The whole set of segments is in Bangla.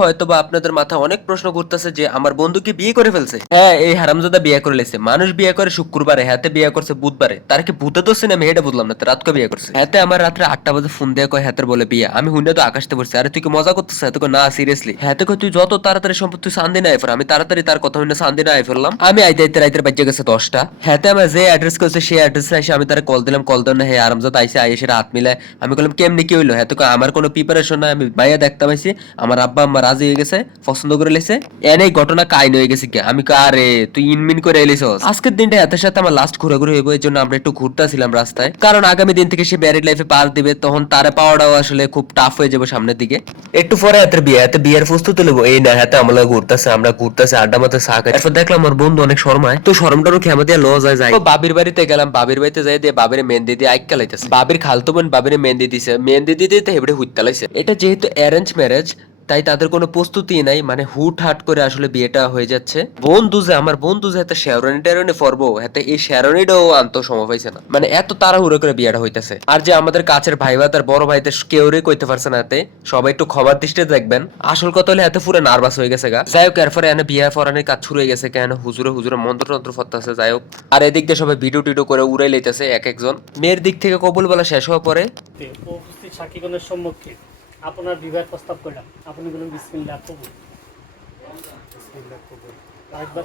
হয়তো বা আপনাদের মাথায় অনেক প্রশ্ন ঘুরতেছে যে আমার বন্ধুকে বিয়ে করে ফেলছে। হ্যাঁ, এই হারামজাদা বিয়ে করে লেছে। মানুষ বিয়ে করে শুক্রবারে, হাতে বিয়ে করছে বুধবারে। তার কি ভূতে ধরছে না? আমি এটা বুঝলাম না। রাতকে বিয়ে করছে। হাতে আমার রাত্রে 8টা বাজে ফোন দিয়ে কয় হাতের বলে বিয়ে। আমি হুন্ডা তো আকাশতে পড়ছি। আরে তুই কি মজা করতেছিস? হাতে কয় না সিরিয়াসলি। হাতে কয় তুই যত তাড়াতাড়ি সম্ভব তুই সান্দি না আইফার। আমি তাড়াতাড়ি তার কথা হইনা সান্দি না আইফারলাম। আমি আইতে আইতে রাইতের বাজে গেছে 10টা। হাতে আমার যে অ্যাড্রেস করছে সেই অ্যাড্রেসে এসে আমি তার কল দিলাম। কল দেন না, হে আরামজাদা আইসে আইসে রাত মিলায়। আমি বললাম কেমনি কি হইলো? হাতে কয় আমার কোনো প্রিপারেশন নাই। আমি বাইয়া দেখতে পাইছি আমার আব্বা আম্মা রাজি হয়ে গেছে, পছন্দ করে লেছে। এনেই ঘটনা কাহিনী হয়ে গেছে কি আমি কই আরে তুই ইনমিন করে এলিছস। আজকের দিনটা এত সাথে আমার লাস্ট ঘোরাঘুরি হইব, এই জন্য আমরা একটু ঘুরতেছিলাম রাস্তায়, কারণ আগামী দিন থেকে সে ব্যারিড লাইফে পার দিবে, তখন তারে পাওয়াটাও আসলে খুব টাফ হয়ে যাবে সামনের দিকে। একটু পরে হাতের বিয়ে, হাতে বিয়ের প্রস্তুতি নেবো। এই না হাতে আমরা ঘুরতেছে, আমরা ঘুরতেছে আড্ডা মারতে চা খাই। এরপর দেখলাম আমার বন্ধু অনেক শর্মায়, তো শরমটারও খেমা দিয়ে ল যায় যাই। তো বাবির বাড়িতে গেলাম, বাবির বাড়িতে যাই দিয়ে বাবির মেহেন্দি দিয়ে আইকা লাইতেছে। বাবির খালতো বোন বাবির মেহেন্দি দিছে, মেহেন্দি দিতে হেবড়ে হুইতা লাইছে। এটা যেহেতু অ্যারেঞ্জ ম্যারেজ, তাই তাদের কোনো প্রস্তুতি নাই, মানে হুট হাট করে আসলে বিয়েটা হয়ে যাচ্ছে। আমার বন্ধু যে এত শেরওয়ানি টেরওয়ানি পরবো, এতে এই শেরওয়ানিটাও আনতে সময় পাইছে না, মানে এত তাড়াহুড়ো করে বিয়েটা হইতেছে। আর যে আমাদের কাছের ভাইবা তার বড় ভাইদের কেউরে কইতে পারছে না, এতে সবাই একটু ক্ষমার দৃষ্টিতে দেখবেন। আসল কথা হলে এত পুরো নার্ভাস হয়ে গেছে গা। যাই হোক, এরপরে এনে বিয়ে পড়ানোর কাজ শুরু হয়ে গেছে, কেন হুজুরে হুজুরে মন্ত্র তন্ত্র ফরতেছে। যাই হোক, আর এদিক দিয়ে সবাই ভিডিও টিডিও করে উড়াই লইতেছে এক একজন। মেয়ের দিক থেকে কবুল বলা শেষ হওয়ার পরে উপস্থিত সাক্ষীগণের সম্মুখে আপনার বিবাহের প্রস্তাব করলাম। আপনি বলুন বিসমিল্লাহ কবুল। আরেকবার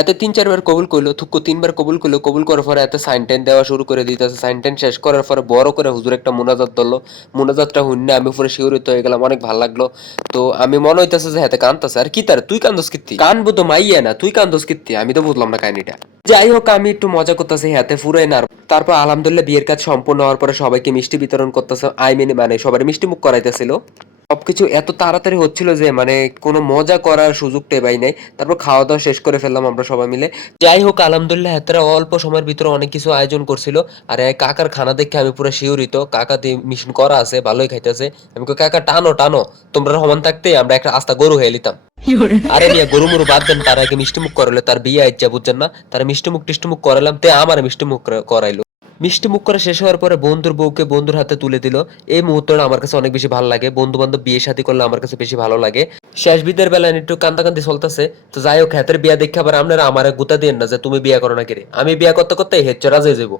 এতে 3-4 বার কবুল করলো, থুকু 3 বার কবুল করলো। কবুল করার পরে এত সাইন টাইন দেওয়া শুরু করে দিতেছে। সাইন টাইন শেষ করার পরে বড় করে হুজুর একটা মুনাজাত ধরলো। মুনাজাতটা শুনে আমি পুরো শিহরিত হয়ে গেলাম, অনেক ভালো লাগলো। তো আমি মনে হইতেছে যে হাতে কান্দতেছে। আর কি তার তুই কান্দস কীর্তি? কানবো তো মাইয়া না, তুই কান্দস কীর্তি? আমি তো বুঝলাম না কাহিনীটা। যাই হোক, আমি একটু মজা করতেছি হাতে ফুরাই না। তারপর আলহামদুলিল্লাহ বিয়ের কাজ সম্পূর্ণ হওয়ার পরে সবাইকে মিষ্টি বিতরণ করতেছে। মানে সবাই মিষ্টি মুখ করাইতেছিল। সবকিছু এত তাড়াতাড়ি হচ্ছিল যে মানে কোনো মজা করার সুযোগটাই পাই নাই। তারপর খাওয়া দাওয়া শেষ করে ফেললাম আমরা সবাই মিলে। যাই হোক, আলহামদুলিল্লাহ এতটা অল্প সময়ের ভিতরে অনেক কিছু আয়োজন করছিল। আর এই কাকার খানা দেখে আমি পুরো শিহরিত। কাকা দিয়ে মিশন করা আছে, ভালোই খাইতেছে। আমি কই কাকা টানো টানো, তোমরা সমান থাকতে আমরা একটা আস্তা গরু হয়ে লিতাম। আরে মিয়া গরু মরু বাদ দেন, তার আগে মিষ্টি মুখ করালো। তার বিয়ে আইজ্জা বুঝছেন না, তার মিষ্টি মুখ টিষ্টি মুখ করালাম, তে আমার মিষ্টি মুখ করাইলো। মিষ্টি মুখ করা শেষ হওয়ার পরে বন্ধুর বউকে বন্ধুর হাতে তুলে দিল। এই মুহূর্তটা আমার কাছে অনেক বেশি ভালো লাগে। বন্ধু বান্ধব বিয়ে শাদী করলে আমার কাছে বেশি ভালো লাগে। শেষ বিদের বেলায় একটু কান্দাকান্দি চলতেছে। তো যাই হোক, হাতের বিয়া দেখে আবার আপনারা আমার গুতা দিন না যে তুমি বিয়া করো না কিরে। আমি বিয়া করতে করতে হেচ্চরা হয়ে যাবো।